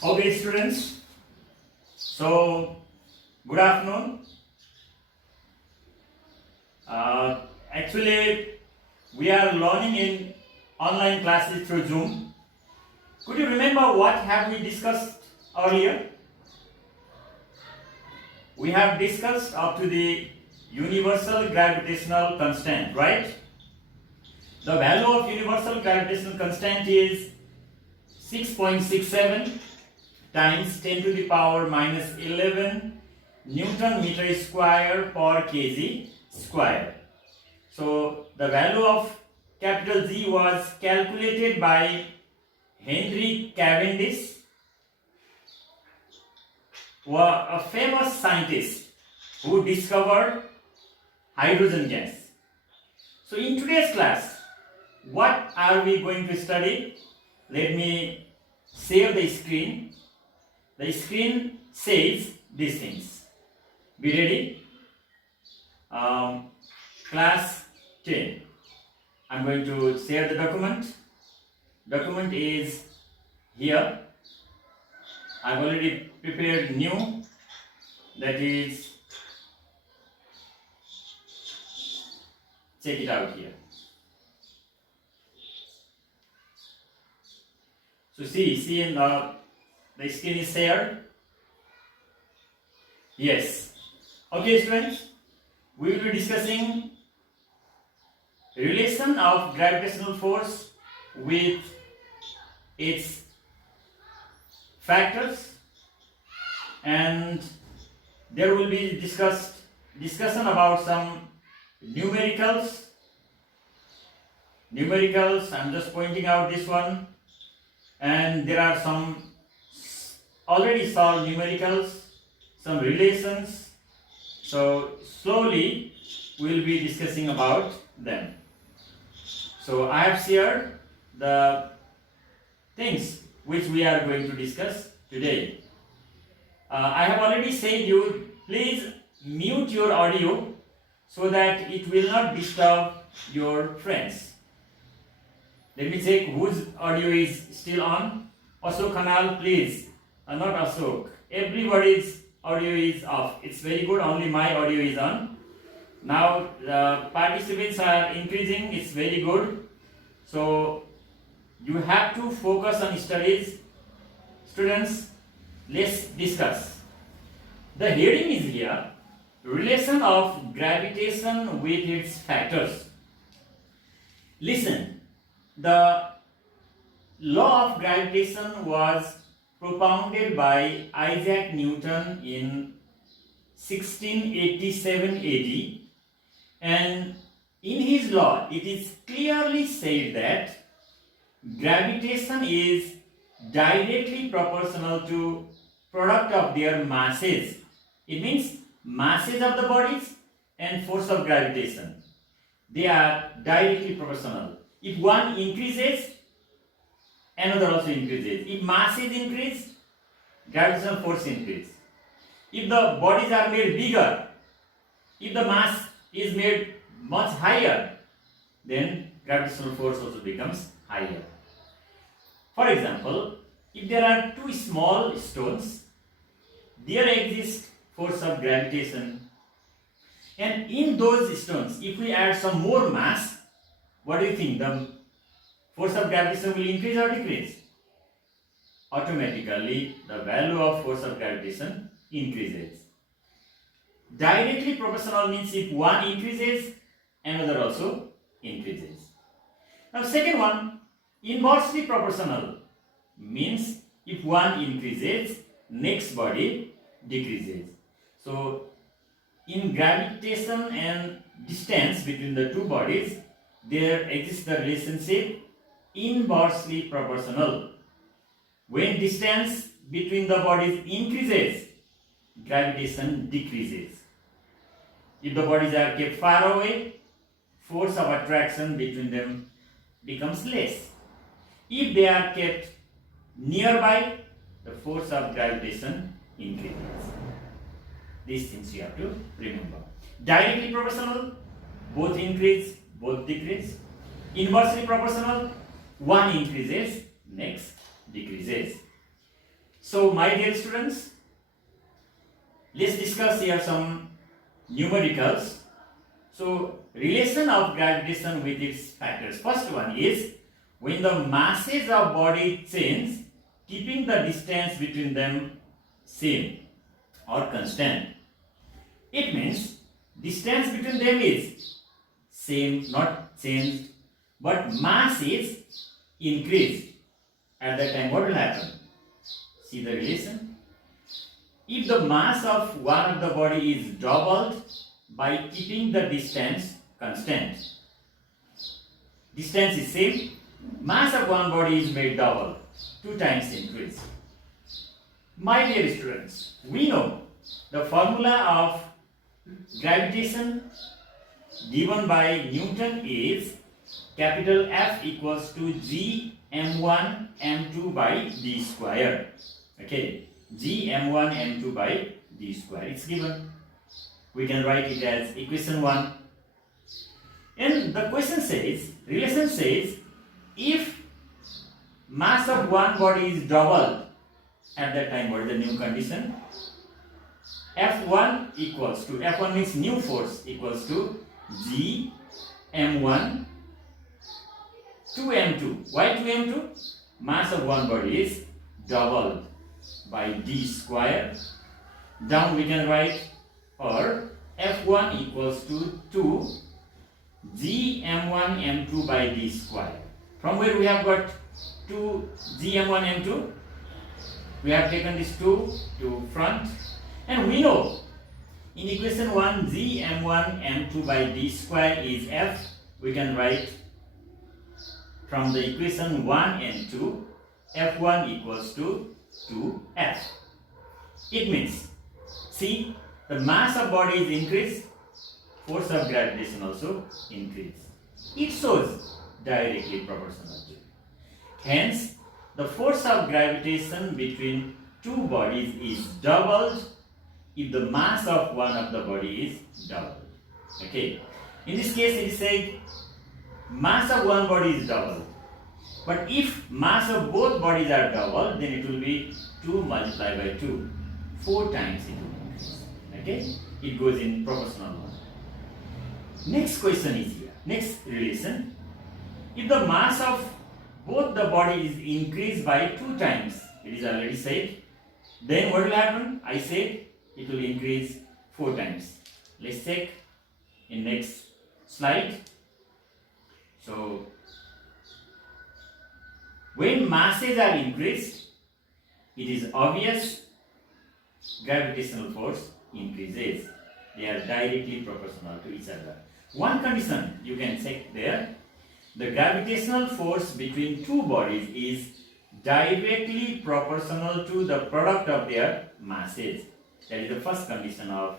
Okay, students. So, good afternoon. Actually, we are learning in online classes through Zoom. Could you remember what have we discussed earlier? We have discussed up to the universal gravitational constant, right? The value of universal gravitational constant is 6.67 times 10 to the power minus 11 Newton meter square per kg square. So the value of capital G was calculated by Henry Cavendish, a famous scientist who discovered hydrogen gas. So in today's class, what are we going to study? Let me share the screen. The screen says these things. Be ready. Class 10. I'm going to share the document. Document is here. I've already prepared new. That is, check it out here. So see in the screen is shared. Yes. Okay, students. We will be discussing relation of gravitational force with its factors, and there will be discussion about some numericals. I'm just pointing out this one, and there are some already solved numericals, some relations. So slowly we will be discussing about them. So I have shared the things which we are going to discuss today. I have already said you please mute your audio so that it will not disturb your friends. Let me check whose audio is still on. Ashok Khanal, please. Not Ashok. Everybody's audio is off. It's very good. Only my audio is on. Now the participants are increasing. It's very good. So you have to focus on studies. Students, let's discuss. The heading is here. Relation of gravitation with its factors. Listen. The law of gravitation was propounded by Isaac Newton in 1687 AD, and in his law it is clearly said that gravitation is directly proportional to product of their masses. It means masses of the bodies and force of gravitation. They are directly proportional. If one increases, another also increases. If masses increase, gravitational force increases. If the bodies are made bigger, if the mass is made much higher, then gravitational force also becomes higher. For example, if there are two small stones, there exists force of gravitation, and in those stones, if we add some more mass, what do you think? The force of gravitation will increase or decrease? Automatically, the value of force of gravitation increases. Directly proportional means if one increases, another also increases. Now, second one, inversely proportional means if one increases, next body decreases. So, in gravitation and distance between the two bodies, there exists the relationship inversely proportional. When distance between the bodies increases, gravitation decreases. If the bodies are kept far away, force of attraction between them becomes less. If they are kept nearby, the force of gravitation increases. These things you have to remember. Directly proportional, both increase, both decrease. Inversely proportional, one increases, next decreases. So my dear students, let's discuss here some numericals. So relation of gravitation with its factors. First one is when the masses of body change, keeping the distance between them same or constant. It means distance between them is same, not changed, but mass is increased. At that time, what will happen? See the relation? If the mass of one of the body is doubled by keeping the distance constant, distance is same, mass of one body is made double, 2 times increase. My dear students, we know the formula of gravitation given by Newton is capital F equals to G m1 m2 by d square. Okay, G m1 m2 by d square. It's given. We can write it as equation 1. And the question says, relation says, if mass of one body is doubled, at that time what is the new condition? F1 equals to, F1 means new force, equals to G m1 to m2. Why 2m2? Mass of one body is doubled by d square. Down we can write, or F1 equals to 2 G m1 m2 by d square. From where we have got 2 G m1 m2? We have taken this 2 to front, and we know in equation 1 G m1 m2 by d square is F. We can write from the equation 1 and 2, F1 equals to 2F. It means, see, the mass of body is increased, force of gravitation also increase. It shows directly proportional to it. Hence, the force of gravitation between two bodies is doubled if the mass of one of the body is doubled. Okay. In this case, it is said mass of one body is doubled. But if mass of both bodies are doubled, then it will be 2 multiplied by 2. 4 times it will increase. Okay? It goes in proportional one. Next question is here. Next relation. If the mass of both the body is increased by 2 times, it is already said, then what will happen? I said it will increase 4 times. Let's check in next slide. So, when masses are increased, it is obvious gravitational force increases. They are directly proportional to each other. One condition you can check there, the gravitational force between two bodies is directly proportional to the product of their masses. That is the first condition of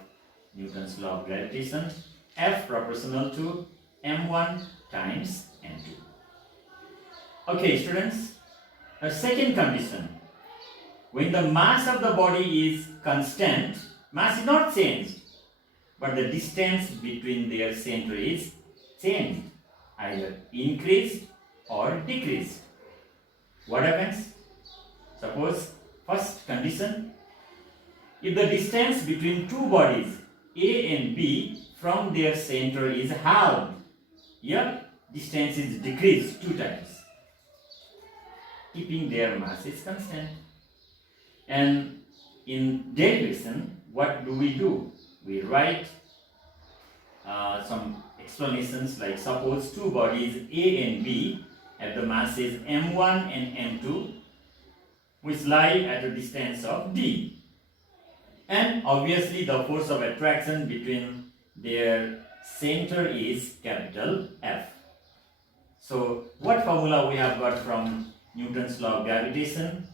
Newton's law of gravitation. F proportional to m1 times m2. Okay, students, a second condition. When the mass of the body is constant, mass is not changed, but the distance between their center is changed, either increased or decreased. What happens? Suppose, first condition, if the distance between two bodies A and B from their center is halved, here distance is decreased 2 times, keeping their masses constant. And in derivation, what do? We write some explanations like, suppose two bodies A and B have the masses m1 and m2, which lie at a distance of d. And obviously the force of attraction between their center is capital F. So what formula we have got from Newton's law of gravitation?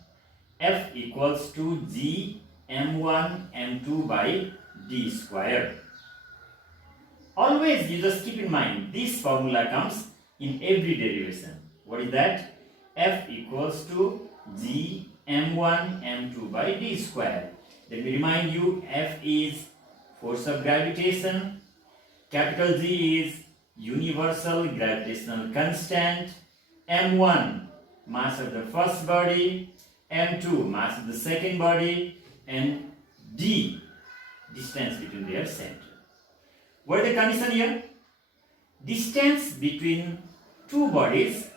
F equals to G m1 m2 by d square. Always you just keep in mind, this formula comes in every derivation. What is that? F equals to G m1 m2 by d square. Let me remind you, F is force of gravitation, capital G is universal gravitational constant, m1 mass of the first body, m2, mass of the second body, and d, distance between their center. What is the condition here? Distance between two bodies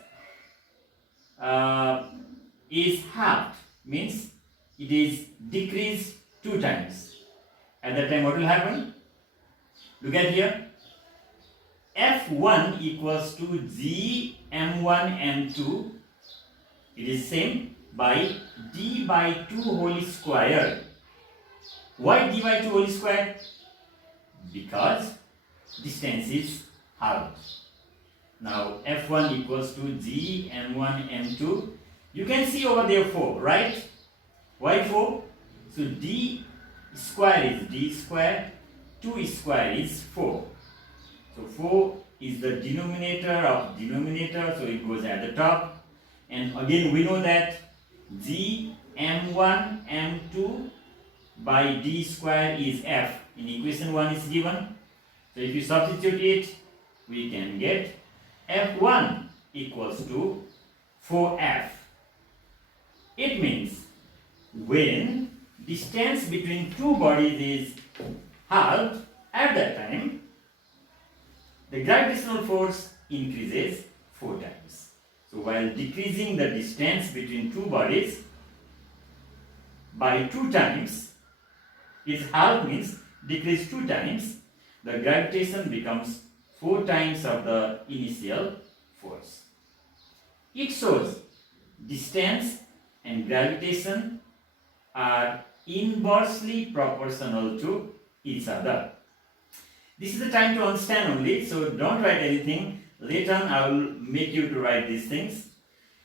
is halved, means it is decreased 2 times. At that time, what will happen? Look at here. F1 equals to g m1 m2. It is same by d by 2 whole square. Why d by 2 whole square? Because distance is halved. Now F1 equals to g m1 m2. You can see over there 4, right? Why 4? So d square is d square, 2 square is 4. So 4 is the denominator of denominator, so it goes at the top. And again we know that g m1 m2 by d square is f. In equation 1 is given. So if you substitute it, we can get F1 equals to 4F. It means when distance between two bodies is halved, at that time the gravitational force increases 4 times. So while decreasing the distance between two bodies by 2 times, is halved means decrease 2 times, the gravitation becomes 4 times of the initial force. It shows distance and gravitation are inversely proportional to each other. This is the time to understand only, so don't write anything. Later on I will make you to write these things.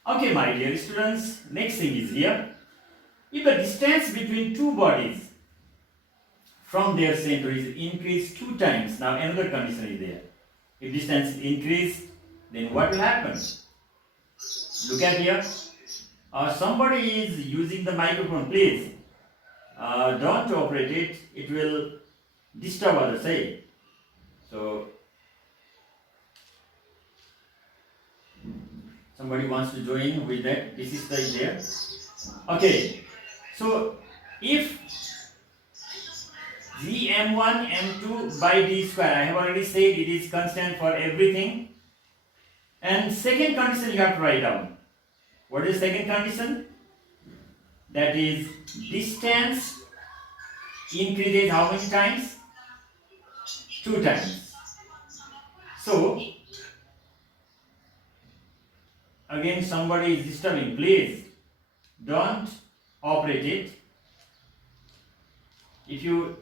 Okay, my dear students, next thing is here. If the distance between two bodies from their center is increased 2 times, now another condition is there. If distance is increased, then what will happen? Look at here. Somebody is using the microphone, please. Don't operate it, it will disturb others, say. So, somebody wants to join with that. This is the there. Okay, so if g m1 m2 by d square, I have already said it is constant for everything. And second condition you have to write down. What is second condition? That is distance increases how many times? 2 times. So again somebody is disturbing, please don't operate it. If you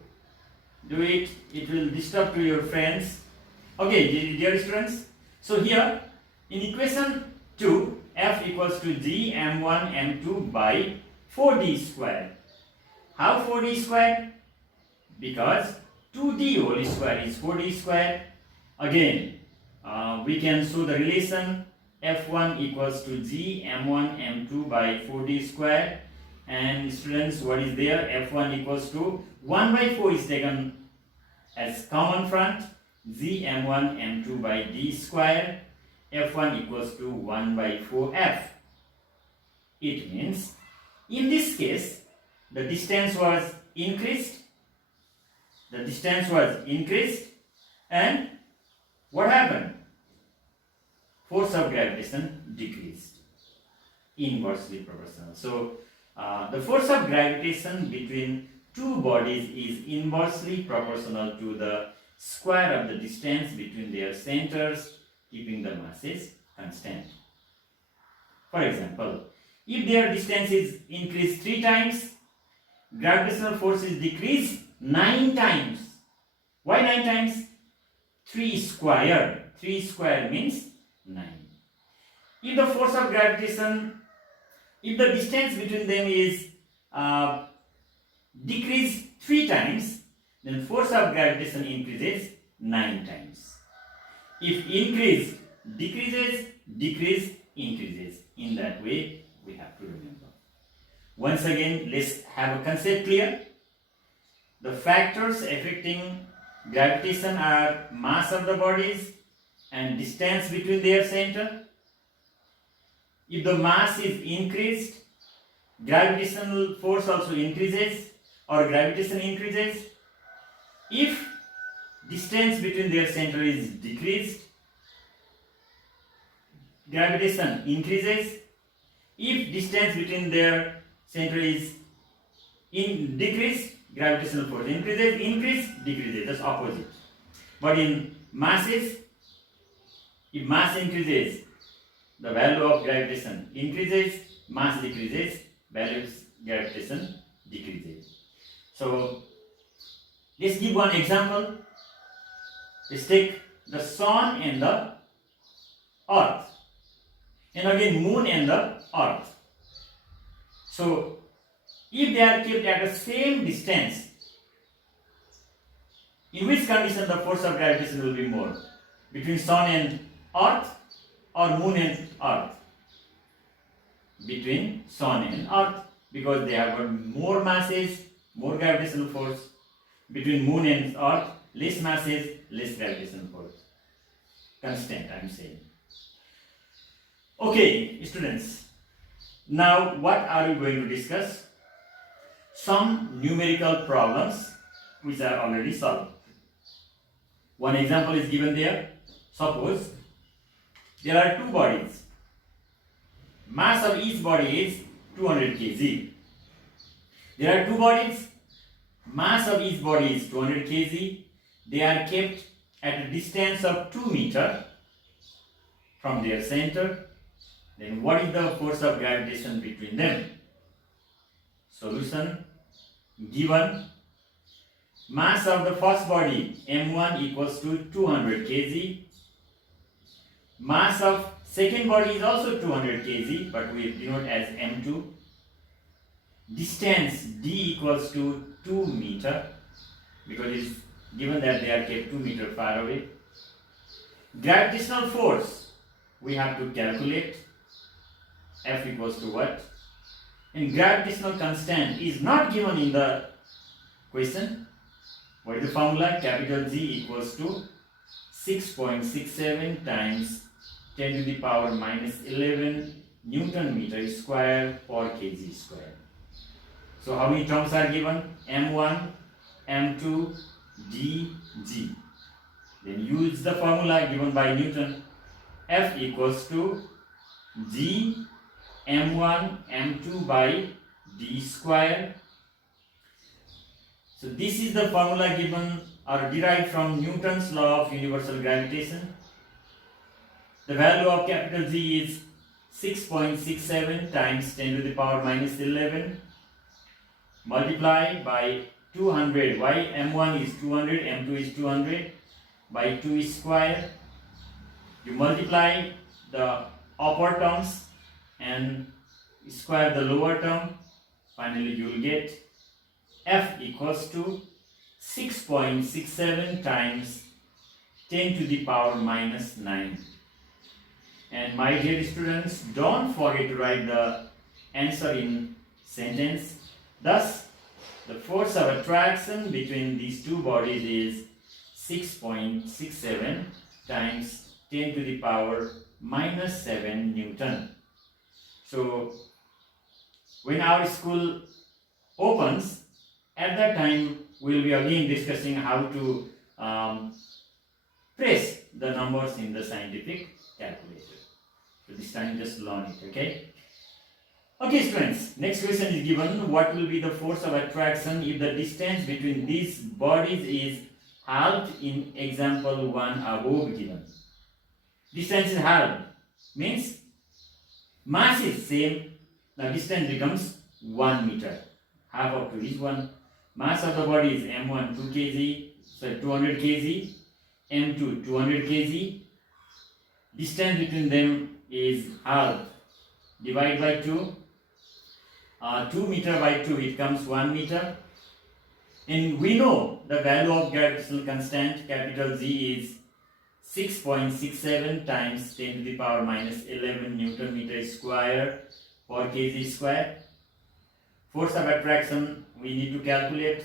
do it, it will disturb to your friends. Okay, dear students, so here in equation 2, f equals to g m1 m2 by 4d square. How 4d square? Because 2d whole square is 4d square. Again, we can show the relation f1 equals to g m1 m2 by 4d square. And students, what is there? f1 equals to 1 by 4 is taken as common front, g m1 m2 by d square. f1 equals to 1 by 4f. It means in this case the distance was increased. The distance was increased, and what happened? Force of gravitation decreased, inversely proportional. So the force of gravitation between two bodies is inversely proportional to the square of the distance between their centers, keeping the masses constant. For example, if their distance is increased 3 times, gravitational force is decreased 9 times. Why 9 times? 3 square. 3 square means 9. If the force of gravitation, if the distance between them is decreased 3 times, then force of gravitation increases 9 times. If increased, decreases, decrease, increases. In that way, we have to remember. Once again, let's have a concept clear. The factors affecting gravitation are mass of the bodies and distance between their center. If the mass is increased, gravitational force also increases or gravitation increases if distance between their center is decreased. Gravitation increases if distance between their center is decreased. Gravitational force increase, decreases, that's opposite. But in masses, if mass increases, the value of gravitation increases, mass decreases, value of gravitation decreases. So let's give one example. Let's take the sun and the earth, and again moon and the earth. So if they are kept at the same distance, in which condition the force of gravitation will be more? Between sun and earth or moon and earth? Between sun and earth, because they have got more masses, more gravitational force. Between moon and earth, less masses, less gravitational force. Constant, I am saying. Okay, students. Now, what are we going to discuss? Some numerical problems which are already solved. One example is given there. Suppose there are two bodies. Mass of each body is 200 kg. There are two bodies. Mass of each body is 200 kg. They are kept at a distance of 2 meters from their center. Then what is the force of gravitation between them? Solution. Given mass of the first body m1 equals to 200 kg. Mass of second body is also 200 kg, but we denote as m2. Distance d equals to 2 meter, because it is given that they are kept 2 meters far away. Gravitational force we have to calculate. F equals to what? And gravitational constant is not given in the question. What is the formula? Capital G equals to 6.67 times 10 to the power minus 11 Newton meter square per kg square. So how many terms are given? M1, M2, D, G. Then use the formula given by Newton. F equals to G M1 M2 by D square. So this is the formula given or derived from Newton's law of universal gravitation. The value of capital G is 6.67 times 10 to the power minus 11 multiplied by 200. Why? M1 is 200, M2 is 200 by 2 square. You multiply the upper terms and square the lower term. Finally you will get F equals to 6.67 times 10 to the power minus 9. And my dear students, don't forget to write the answer in sentence. Thus, the force of attraction between these two bodies is 6.67 times 10 to the power minus 7 Newton. So, when our school opens, at that time we will be again discussing how to press the numbers in the scientific calculator. So this time just learn it, okay? Okay students, next question is given. What will be the force of attraction if the distance between these bodies is halved in example 1 above given? Distance is halved, means mass is same, the distance becomes 1 meter. Half of 2 is 1. Mass of the body is m1 2 kg, so 200 kg, m2 200 kg. Distance between them is halved. Divide by 2. 2 meter by 2, it comes 1 meter. And we know the value of gravitational constant, capital G, is 6.67 times 10 to the power minus 11 Newton meter square per kg square. Force of attraction we need to calculate.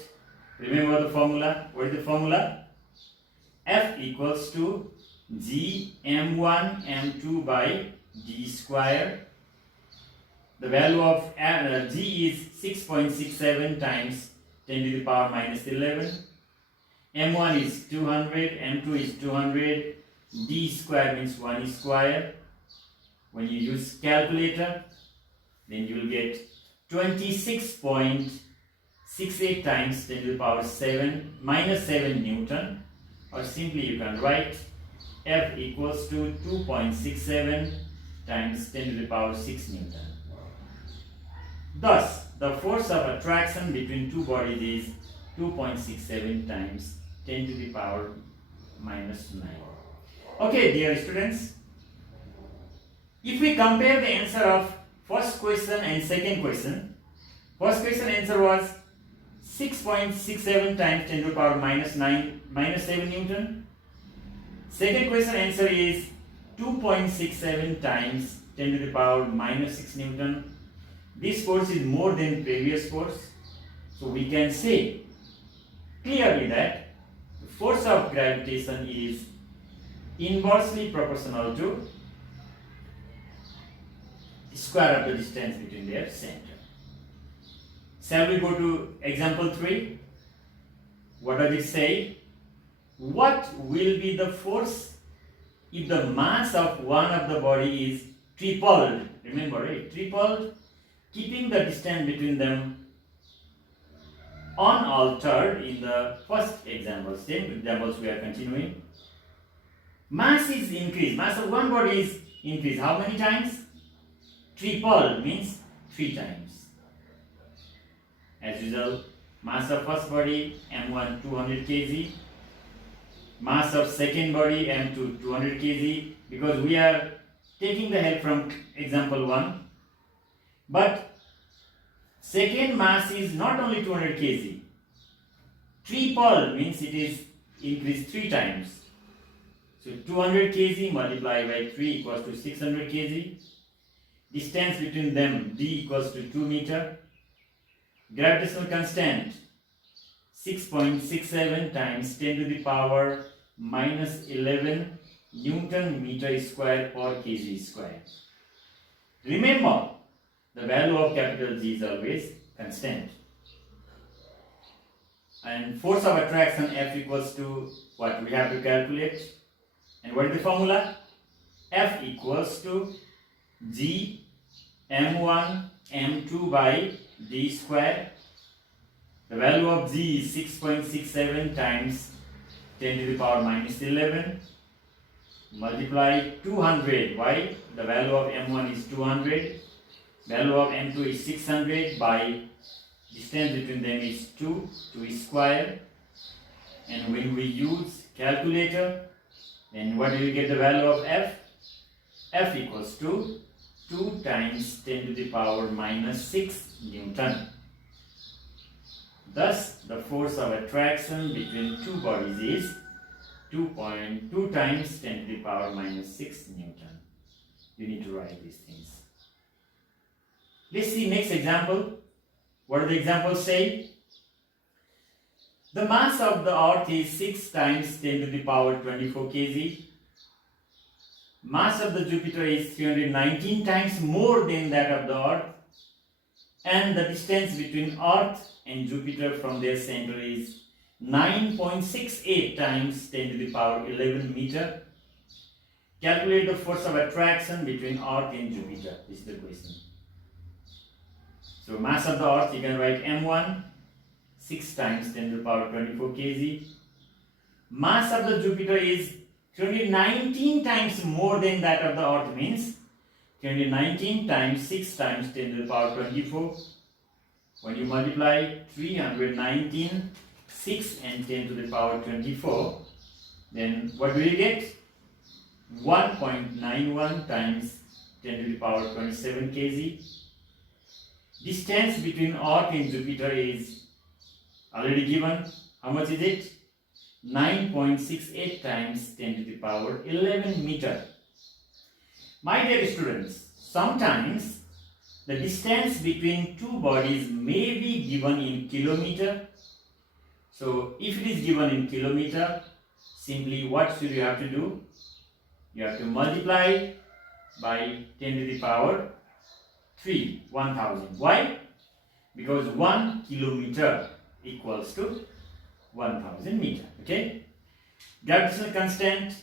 Remember the formula. What is the formula? F equals to G M1 M2 by D square. the value of g is 6.67 times 10 to the power minus 11. M1 is 200, M2 is 200, d square means 1 square. When you use calculator, then you will get 26.68 times 10 to the power 7 minus 7 Newton, or simply you can write F equals to 2.67 times 10 to the power 6 Newton. Thus, the force of attraction between two bodies is 2.67 times 10 to the power minus 9. Okay, dear students, if we compare the answer of first question and second question, first question answer was 6.67 times 10 to the power minus 9 minus 7 Newton. Second question answer is 2.67 times 10 to the power minus 6 Newton. This force is more than previous force. So we can say clearly that the force of gravitation is inversely proportional to square of the distance between their center. Shall we go to example 3? What does it say? What will be the force if the mass of one of the body is tripled? Remember, right? Tripled, keeping the distance between them unaltered in the first example. Same examples we are continuing. Mass is increased. Mass of one body is increased. How many times? Triple means 3 times. As usual, mass of first body M1 200 kg, mass of second body M2 200 kg, because we are taking the help from example 1. But second mass is not only 200 kg. Triple means it is increased 3 times. So 200 kg multiplied by 3 equals to 600 kg. Distance between them d equals to 2 meter. Gravitational constant 6.67 times 10 to the power minus 11 Newton meter square per kg square. Remember, the value of capital G is always constant. And force of attraction F equals to what we have to calculate. And what is the formula? F equals to G M1 M2 by D square. The value of G is 6.67 times 10 to the power minus 11 multiply 200. Why? The value of M1 is 200. Value of M2 is 600 by distance between them is 2 square. And when we use calculator, then what do you get the value of F? F equals to 2 times 10 to the power minus 6 Newton. Thus, the force of attraction between two bodies is 2.2 times 10 to the power minus 6 Newton. You need to write these things. Let's see next example. What do the examples say? The mass of the earth is 6 times 10 to the power 24 kg. Mass of the Jupiter is 319 times more than that of the earth. And the distance between earth and Jupiter from their center is 9.68 times 10 to the power 11 meter. Calculate the force of attraction between earth and Jupiter. This is the question. So mass of the earth, you can write M1, 6 times 10 to the power 24 kg. Mass of the Jupiter is 319 times more than that of the earth, means 319 times 6 times 10 to the power 24. When you multiply 319, 6 and 10 to the power 24, then what do you get? 1.91 times 10 to the power 27 kg. Distance between earth and Jupiter is already given. How much is it? 9.68 times 10 to the power 11 meter. My dear students, sometimes the distance between two bodies may be given in kilometer. So if it is given in kilometer, simply what should you have to do? You have to multiply by 10 to the power 1000. Why? Because 1 kilometer equals to 1000 meter. Okay. Gravitational constant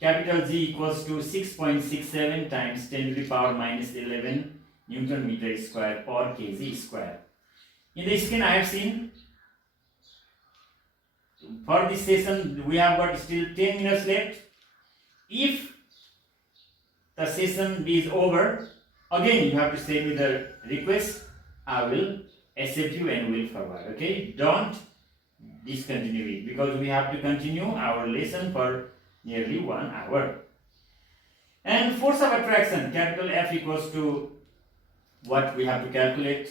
capital G equals to 6.67 times 10 to the power minus 11 Newton meter square per kg square. In the screen I have seen, for this session we have got still 10 minutes left. If the session is over, again you have to send me the request. I will accept you and will forward. Okay, don't discontinue it, because we have to continue our lesson for nearly 1 hour. And force of attraction capital F equals to what we have to calculate.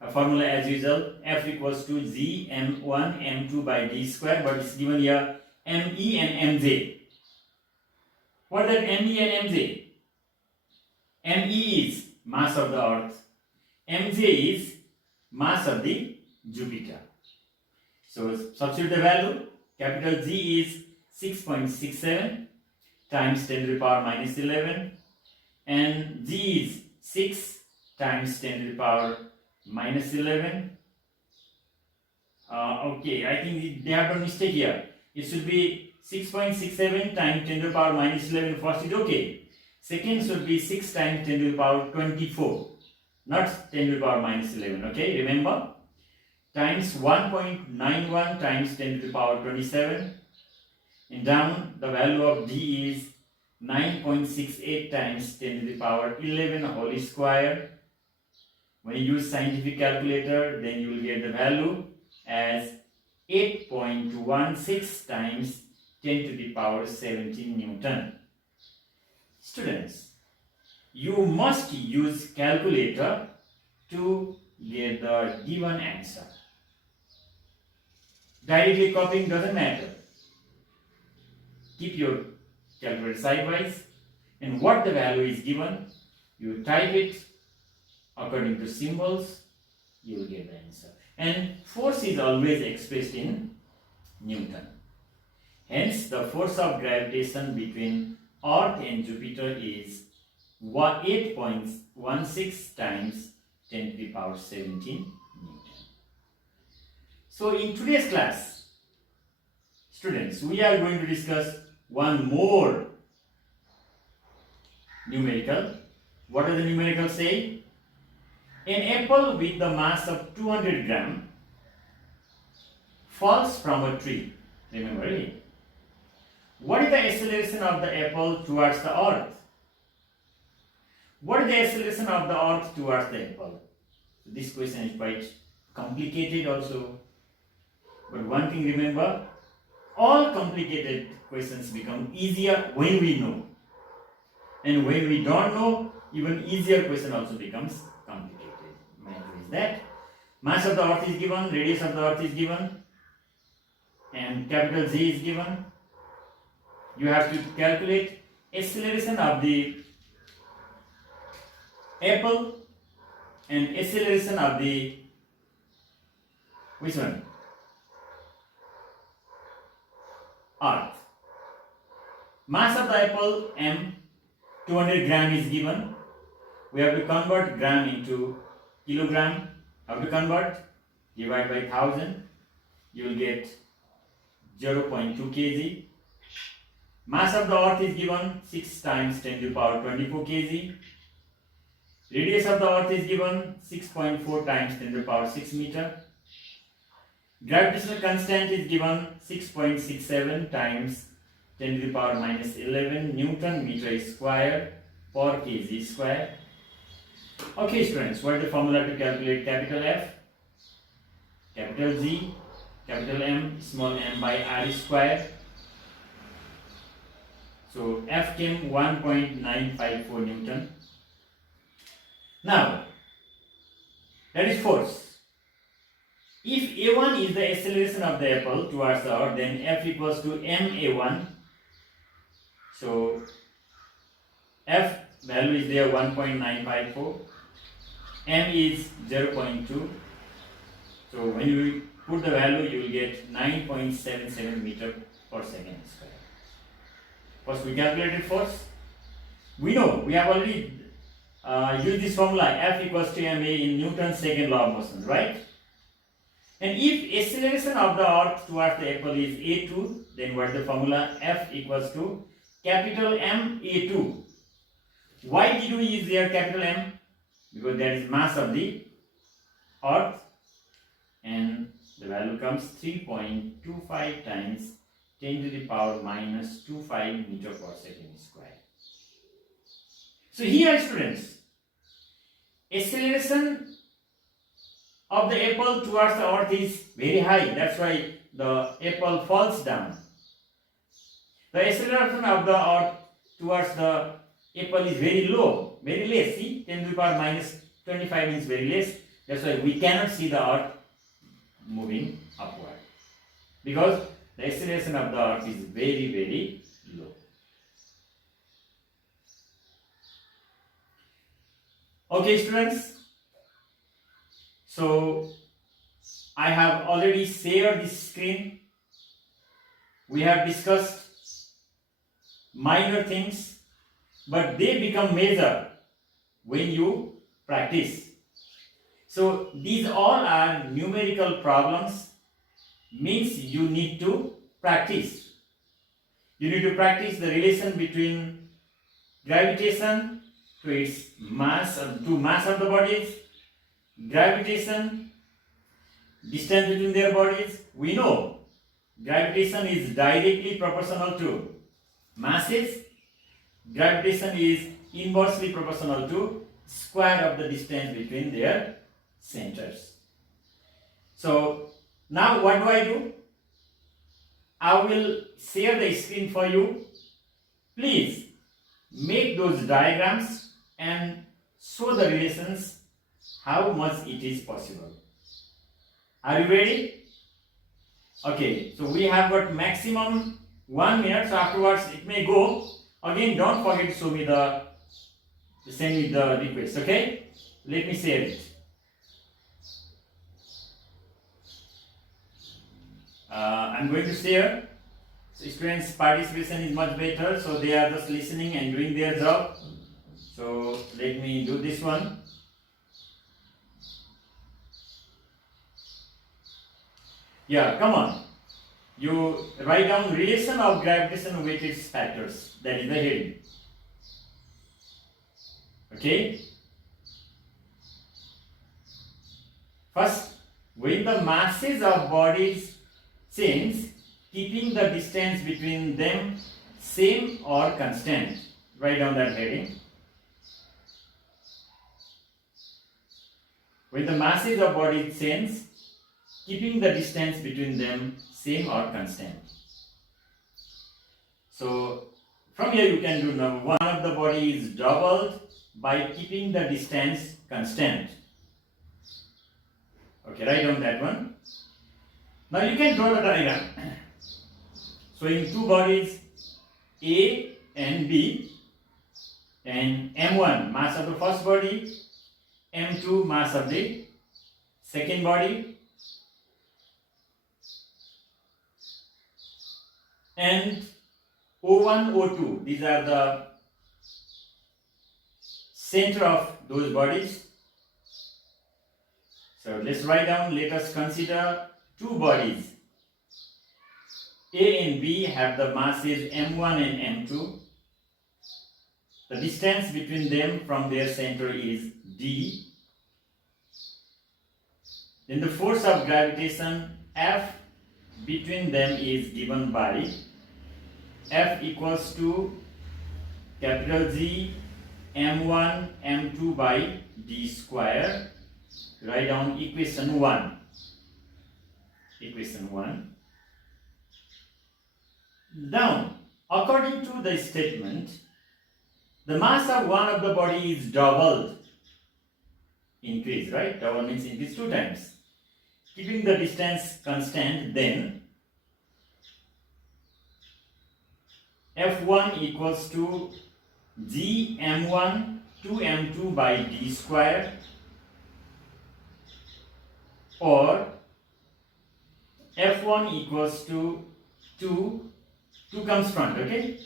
A formula as usual, F equals to G m1 m2 by d square, but it's given here me and mj. What is that me and mj? Me is mass of the earth, mj is mass of the Jupiter. So substitute the value. Capital G is 6.67 times 10 to the power minus 11, and G is 6 times 10 to the power minus 11. Okay, I think they have done mistake here. It should be 6.67 times 10 to the power minus 11. First is okay. Second should be 6 times 10 to the power 24, not 10 to the power minus 11. Okay, remember? Times 1.91 times 10 to the power 27. And down the value of D is 9.68 times 10 to the power 11 whole square. When you use scientific calculator, then you will get the value as 8.16 times 10 to the power 17 Newton. Students, you must use calculator to get the given answer. Directly copying doesn't matter. Keep your calculator sidewise, and what the value is given, you type it according to symbols, you will get the answer. And force is always expressed in Newton. Hence, the force of gravitation between Earth and Jupiter is 8.16 times 10 to the power 17 Newton. So in today's class, students, we are going to discuss one more numerical. What does the numerical say? An apple with the mass of 200 gram falls from a tree. Remember it. What is the acceleration of the apple towards the earth? What is the acceleration of the earth towards the apple? This question is quite complicated also. But one thing remember, all complicated questions become easier when we know. And when we don't know, even easier question also becomes complicated. Matter is that mass of the earth is given, radius of the earth is given, and capital G is given. You have to calculate acceleration of the apple and acceleration of the, which one? Earth. Mass of the apple m, 200 gram is given. We have to convert gram into kilogram. How to convert? Divide by 1000. You will get 0.2 kg. Mass of the earth is given 6 times 10 to the power 24 kg. Radius of the earth is given 6.4 times 10 to the power 6 meter. Gravitational constant is given 6.67 times 10 to the power minus 11 Newton meter square per kg square. Okay students, what is the formula to calculate capital F? Capital G, capital M, small m by r square. So F came 1.954 Newton. Now, that is force. If A1 is the acceleration of the apple towards the earth, then F equals to ma1. So F value is there 1.954. M is 0.2. So when you put the value, you will get 9.77 meter per second square. First we calculated force. We know we have already use this formula F equals to ma in Newton's second law of motion, right? And if acceleration of the earth towards the apple is a2, then what is the formula? F equals to capital M a2. Why did we use here capital M? Because that is mass of the earth, and the value comes 3.25 times 10 to the power minus 25 meter per second square. So here, students, acceleration of the apple towards the earth is very high. That's why the apple falls down. The acceleration of the earth towards the apple is very low, very less. See, 10 to the power minus 25 means very less. That's why we cannot see the earth moving upward, because the acceleration of the earth is very, very low. Okay, students. So I have already shared this screen. We have discussed minor things, but they become major when you practice. So these all are numerical problems, means you need to practice. You need to practice the relation between gravitation to its mass, to mass of the bodies, gravitation, distance between their bodies. We know gravitation is directly proportional to masses. Gravitation is inversely proportional to square of the distance between their centers. So now what do? I will share the screen for you. Please make those diagrams and show the relations how much it is possible. Are you ready? Okay, so we have got maximum 1 minute, so afterwards it may go. Again, don't forget to show me send me the request, okay? Let me share it. I'm going to share. So students' participation is much better, so they are just listening and doing their job. So let me do this one. Yeah, come on. You write down relation of gravitation with its factors. That is the heading. Okay. First, when the masses of bodies change, keeping the distance between them same or constant. Write down that heading. When the masses of bodies change, keeping the distance between them same or constant. So from here you can do number one of the body is doubled by keeping the distance constant. Okay, write down that one. Now you can draw the diagram. So in two bodies A and B, and M1 mass of the first body, M2 mass of the second body, and O1, O2, these are the center of those bodies. So let's write down, let us consider two bodies. A and B have the masses M1 and M2. The distance between them from their center is D. Then the force of gravitation F between them is given by F equals to capital G M1 M2 by D square. Write down equation 1. Equation 1. Now, according to the statement, the mass of one of the body is doubled. Increase, right? Double means increase 2 times. Keeping the distance constant, then F1 equals to G M1 2M2 by D square, or F1 equals to 2 comes front, okay?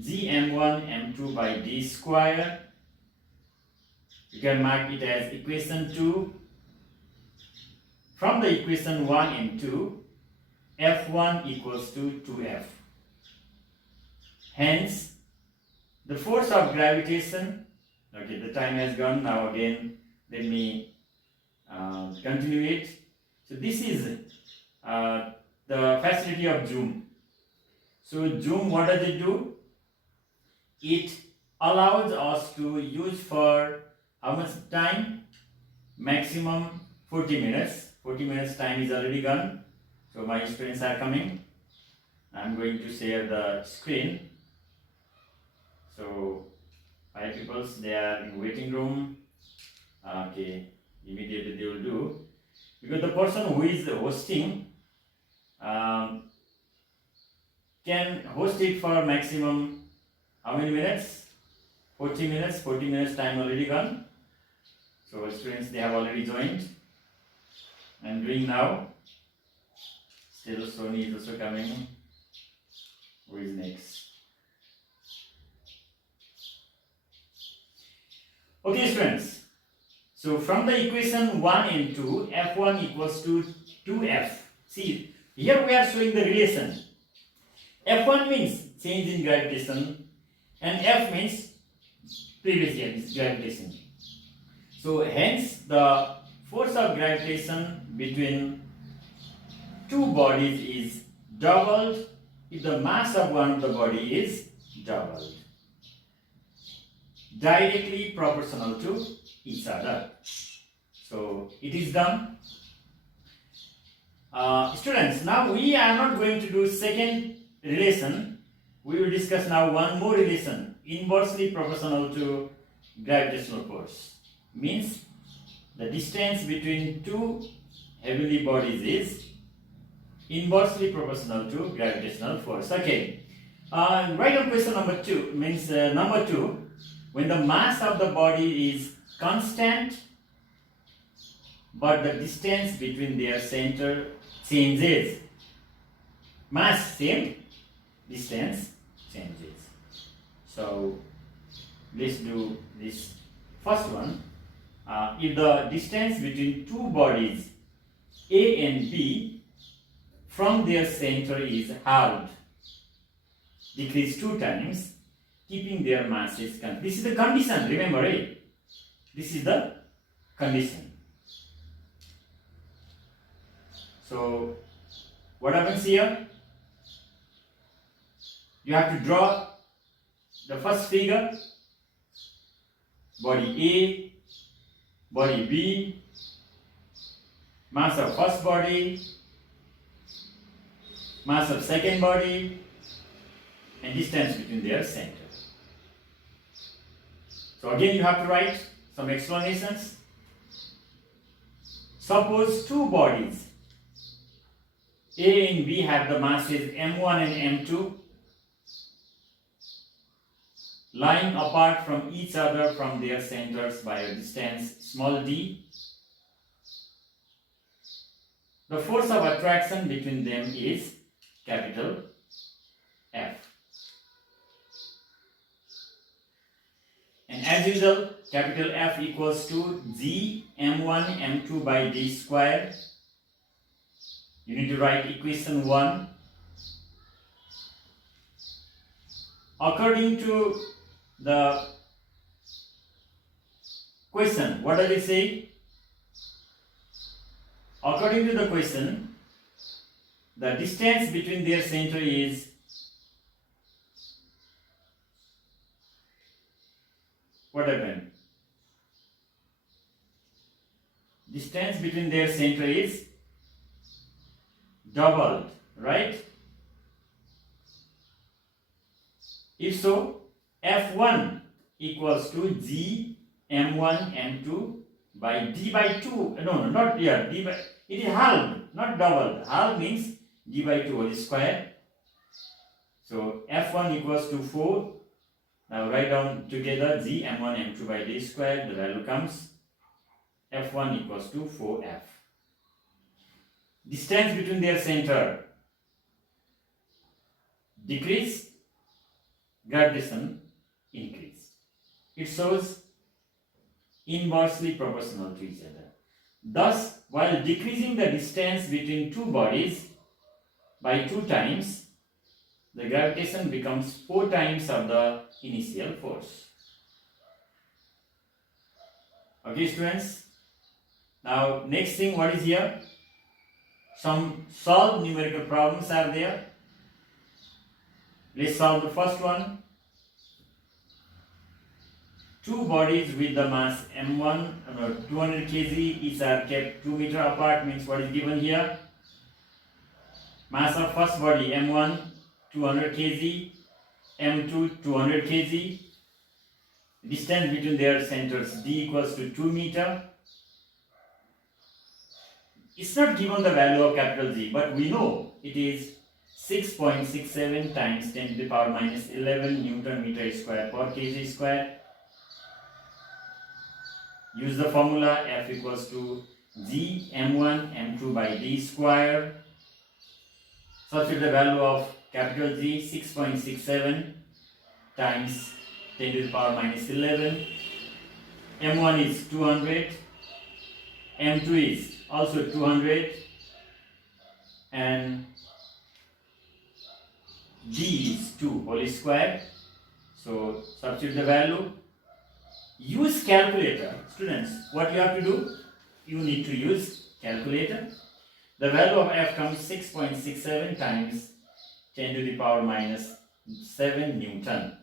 G M1 M2 by D square You can mark it as equation 2. From the equation 1 and 2, F1 equals to 2F. Hence, the force of gravitation, okay, the time has gone. Now again, let me continue it. So this is the facility of Zoom. So Zoom, what does it do? It allows us to use for how much time? Maximum 40 minutes. 40 minutes time is already gone. So my students are coming. I'm going to share the screen. So 5 people, they are in waiting room. Okay, immediately they will do. Because the person who is hosting can host it for maximum how many minutes? 40 minutes. 40 minutes time already gone. So students, they have already joined. I'm doing now. Still Sony is also coming. Who is next? Okay students. So from the equation 1 and 2, F1 equals to 2F. See, here we are showing the relation. F1 means change in gravitation and F means previous gravitation. So hence the force of gravitation between two bodies is doubled if the mass of one of the body is doubled. Directly proportional to each other. So it is done. Students, now we are not going to do second relation. We will discuss now one more relation, inversely proportional to gravitational force. Means the distance between two heavenly bodies is inversely proportional to gravitational force. Okay. Write down question number 2. Means number 2. When the mass of the body is constant, but the distance between their center changes. Mass same, distance changes. So let's do this first one. If the distance between two bodies A and B from their center is halved, decrease 2 times, keeping their masses constant. This is the condition, remember, right? This is the condition. So what happens here? You have to draw the first figure, body A, body B, mass of first body, mass of second body, and distance between their center. So again you have to write some explanations. Suppose two bodies A and B have the masses m1 and m2 lying apart from each other from their centers by a distance small d. The force of attraction between them is capital F. And as usual, capital F equals to G m1 m2 by d square. You need to write equation 1. According to the question, what does it say? According to the question, the distance between their center is what happened? Distance between their center is doubled, right? If so, F1 equals to G m1 m2 by d by 2. No, not here. D by, it is halved, not doubled. Halved means d by 2 whole square. So F1 equals to 4. Now write down together G m1 m2 by d square. The value comes F1 equals to 4F. Distance between their center decrease, gravitation increase. It shows inversely proportional to each other. Thus, while decreasing the distance between two bodies by 2 times, the gravitation becomes 4 times of the initial force. Okay, students? Now, next thing, what is here? Some solved numerical problems are there. Let's solve the first one. Two bodies with the mass m1, 200 kg, each are kept 2 meters apart, means what is given here? Mass of first body m1 200 kg, m2 200 kg. Distance between their centers d equals to 2 meter. It's not given the value of capital G, but we know it is 6.67 times 10 to the power minus 11 Newton meter square per kg square. Use the formula F equals to G m1 m2 by d square. Substitute the value of capital G, 6.67 times 10 to the power minus 11. m1 is 200, m2 is also 200, and d is 2 whole square. So substitute the value. Use calculator. Students, what you have to do? You need to use calculator. The value of F comes 6.67 times 10 to the power minus 7 Newton.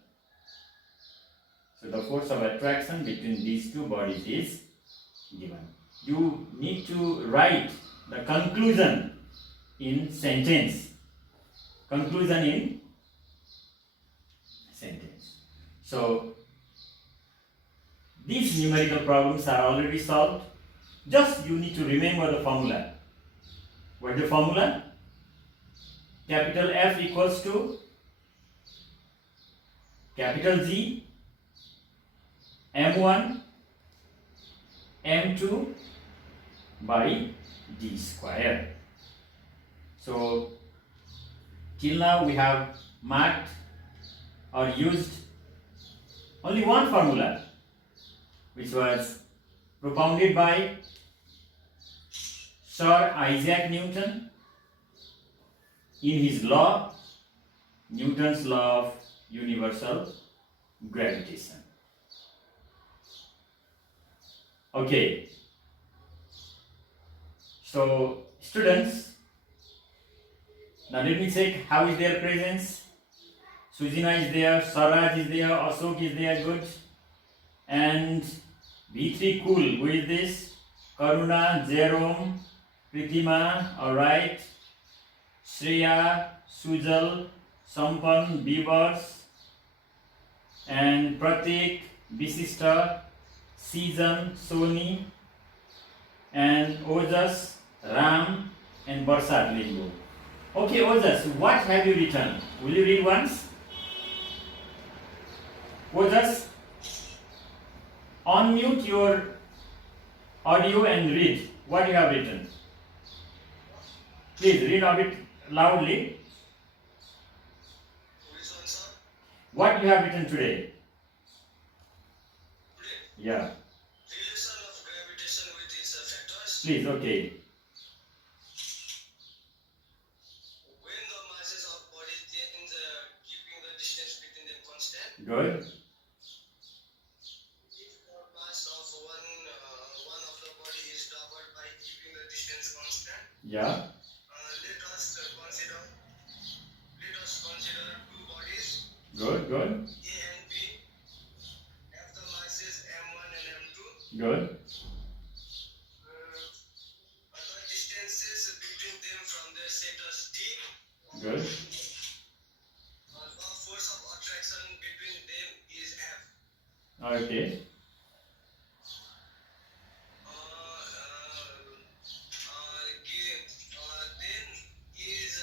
So the force of attraction between these two bodies is given. You need to write the conclusion in sentence. Conclusion in sentence. So these numerical problems are already solved. Just you need to remember the formula. What is the formula? Capital F equals to capital G m1 m2 by d square. So till now we have marked or used only one formula, which was propounded by Sir Isaac Newton in his law, Newton's law of universal gravitation. Okay, so students, now let me check how is their presence. Sujina is there, Saraj is there, Ashok is there, good. And V3 cool, who is this? Karuna, Jerome, Pritima, alright. Shreya, Sujal, Sampan, Beavers, and Pratik, Visishta, Season, Soni, and Ojas, Ram, and Barsat Lingo. Okay, Ojas, what have you written? Will you read once? Ojas, unmute your audio and read what you have written. Please read a bit loudly. What you have written today? Yeah. Relation of gravitation with its factors. Please, okay. When the masses of bodies change, keeping the distance between them constant. Good. If the mass of one of the body is doubled by keeping the distance constant. Yeah. Let us consider two bodies. Good, good. A and B. Have the masses m1 and m2. Good. The distances between them from their centers d. Good. The force of attraction between them is F. Okay. Then is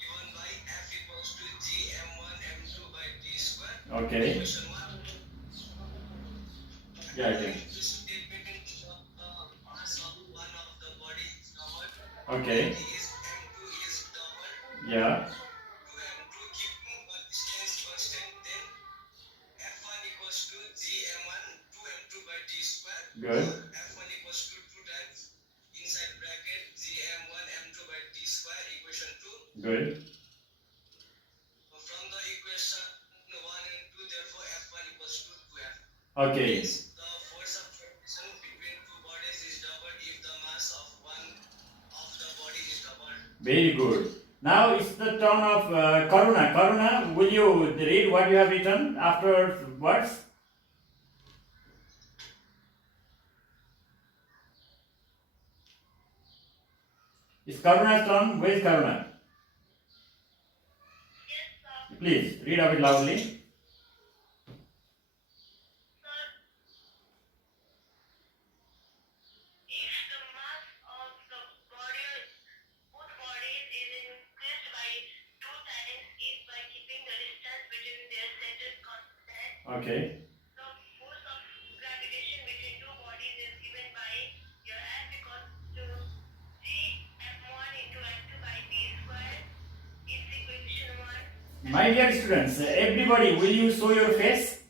given by F equals to G m1 m2 by d square. Okay. Question 1. Yeah, I think. This statement mass of one of the body is doubled. Okay. M2 is doubled. Yeah. 2 m2 keeping the distance constant. Then F1 equals to G m1 2 m2 by d square. Good. From the equation 1 and 2, therefore F1 equals to 2F. Okay. The force of gravitation between two bodies is doubled if the mass of one of the body is doubled. Very good. Now it's the turn of Karuna. Karuna, will you read what you have written afterwards? It's Karuna's turn. Where is Karuna? Yes, sir. Please read a bit loudly. Sir, if the mass of the body, both bodies is increased by 2 times each by keeping the distance between their centers constant, Okay. the force of gravitation between two bodies is given by your F equals to G F1 into F2 by B square is equation 1. My dear students, everybody, will you show your face?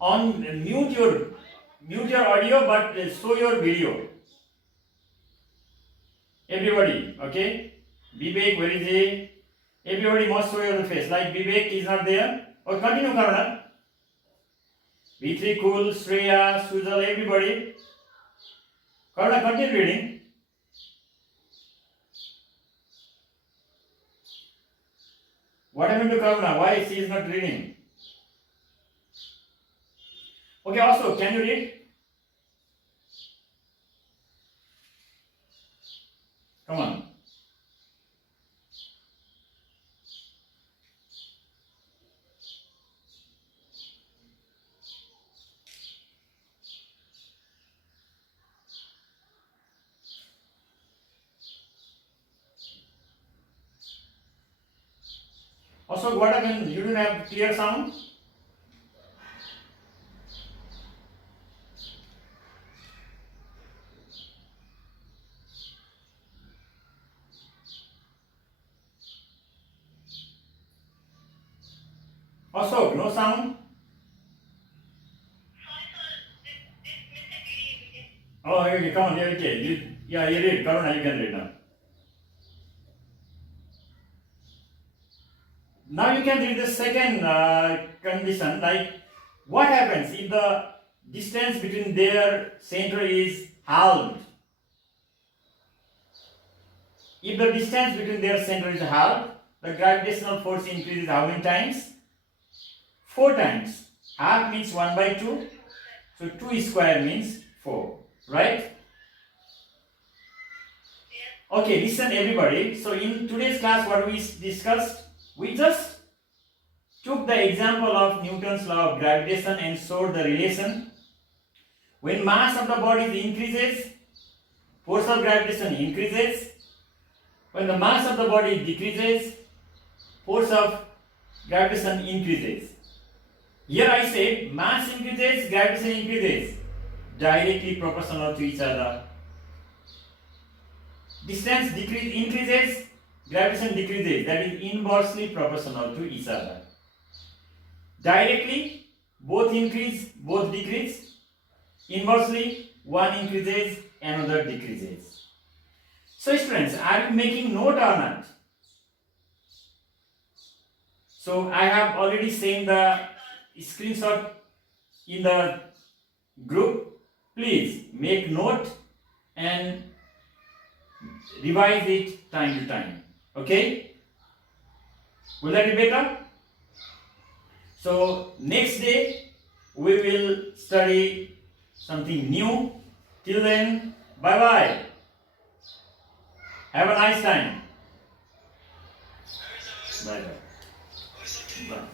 On mute your audio, but show your video. Everybody, okay? Vivek, where is he? Everybody must show your face. Like Vivek is not there. Or continue, Karuna. V3, Cool, Shreya, Sujal, everybody. Karuna, continue reading. What happened to Karuna? Why she is not reading? Okay, also, can you read? Come on. Also, what happened? You didn't have clear sound? Also, no sound? Sorry, sir, this mistake is Oh, okay, come on, yeah, okay. You read. Karuna, you can read now. Now you can read the second condition, like what happens if the distance between their center is halved? If the distance between their center is halved, the gravitational force increases how many times? 4 times. Half means 1 by 2. So 2 square means 4. Right? Okay, listen everybody. So in today's class, what we discussed? We just took the example of Newton's law of gravitation and showed the relation. When mass of the body increases, force of gravitation increases. When the mass of the body decreases, force of gravitation increases. Here I said mass increases, gravitation increases, directly proportional to each other. Distance increases, gravitation decreases, that is inversely proportional to each other. Directly, both increase, both decrease. Inversely, one increases, another decreases. So students, are you making note or not? So I have already sent the screenshot in the group. Please make note and revise it time to time. Okay? Will that be better? So next day we will study something new. Till then, bye bye. Have a nice time. Bye bye. Bye.